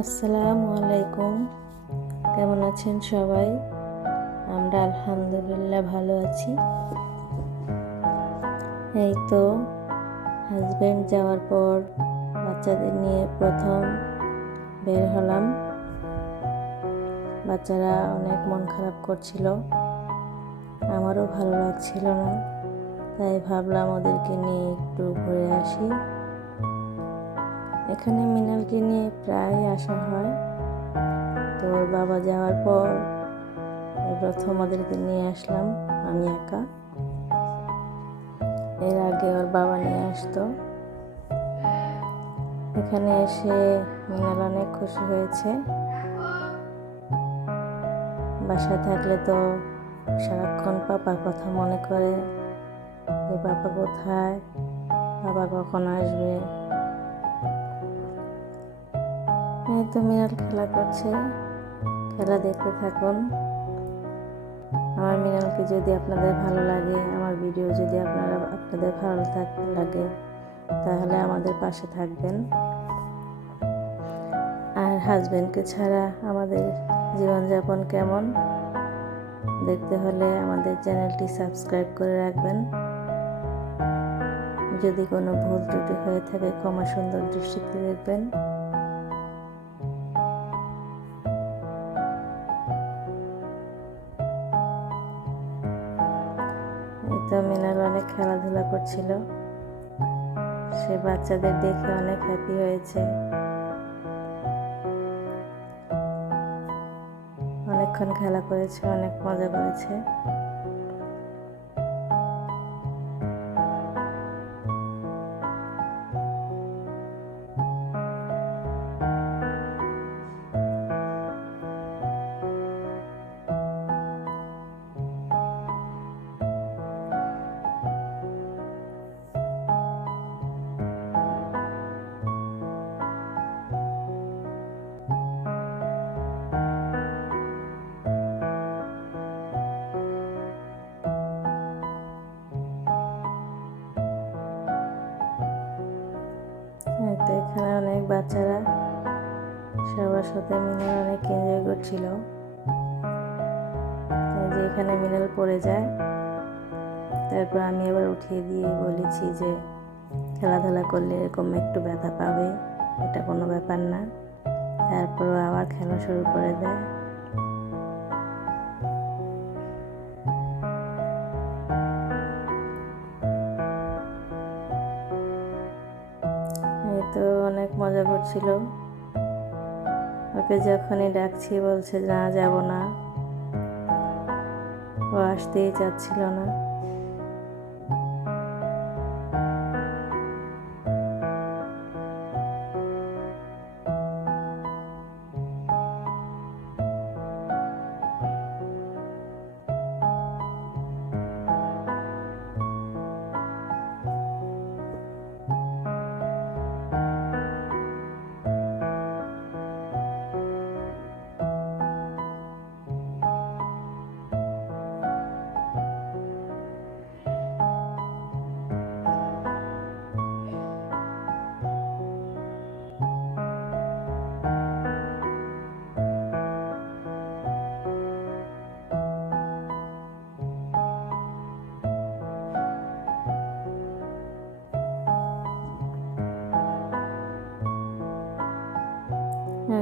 আসসালামু আলাইকুম। কেমন আছেন সবাই? আমরা আলহামদুলিল্লাহ ভালো আছি। এই তো হাজবেন্ড যাওয়ার পর বাচ্চাদের নিয়ে প্রথম বের হলাম। বাচ্চারা অনেক মন খারাপ করছিল, আমারও ভালো লাগছিল না, তাই ভাবলাম ওদেরকে নিয়ে একটু ঘুরে আসি। এখানে মিনালকে নিয়ে প্রায় আসা হয়, তো ওর বাবা যাওয়ার পর প্রথম ওদেরকে নিয়ে আসলাম আমি একা। এর আগে ওর বাবা নিয়ে আসতো। এখানে এসে মিনাল অনেক খুশি হয়েছে। বাসায় থাকলে তো সারাক্ষণ পাপার কথা মনে করে, যে পাপা কোথায়, বাবা কখন আসবে। এই তো মিনাল খেলা করছে, খেলা দেখতে থাকুন। আমার মিনালকে যদি আপনাদের ভালো লাগে, আমার ভিডিও যদি আপনাদের ভালো লাগে, তাহলে আমাদের পাশে থাকবেন। আর হাজবেন্ডকে ছাড়া আমাদের জীবনযাপন কেমন দেখতে হলে আমাদের চ্যানেলটি সাবস্ক্রাইব করে রাখবেন। যদি কোনো ভুল ত্রুটি হয়ে থাকে ক্ষমা সুন্দর দৃষ্টিতে দেখবেন। তো মিনাল অনেক খেলাধুলা করছিল, সে বাচ্চাদের দেখে অনেক হ্যাপি হয়েছে, অনেকক্ষণ খেলা করেছে, অনেক মজা করেছে। তো এখানে অনেক বাচ্চারা সবার সাথে মিনাল অনেক এনজয় করছিল। যে এখানে মিনাল পড়ে যায়, তারপর আমি আবার উঠিয়ে দিয়ে বলেছি যে খেলাধুলা করলে এরকম একটু ব্যথা পাবে, এটা কোনো ব্যাপার না। তারপর আবার খেলা শুরু করে দেয়। এই তো অনেক মজা করছিল। ওকে যখনই ডাকছি বলছে না, যাব না, ও আসতেই চাচ্ছিল না।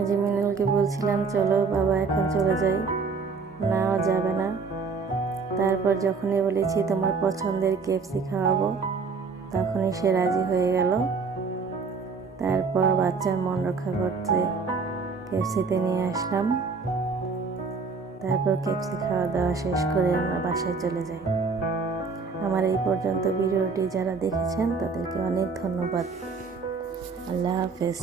যে মিনালকে বলছিলাম চলো বাবা এখন চলে যাই, না যাবে না। তারপর যখনই বলেছি তোমার পছন্দের কেএফসি খাওয়াবো, তখনই সে রাজি হয়ে গেল। তারপর বাচ্চার মন রক্ষা করতে কেএফসিতে নিয়ে আসলাম। তারপর কেএফসি খাওয়া দাওয়া শেষ করে আমরা বাসায় চলে যাই। আমার এই পর্যন্ত ভিডিওটি যারা দেখেছেন তাদেরকে অনেক ধন্যবাদ। আল্লাহ হাফেজ।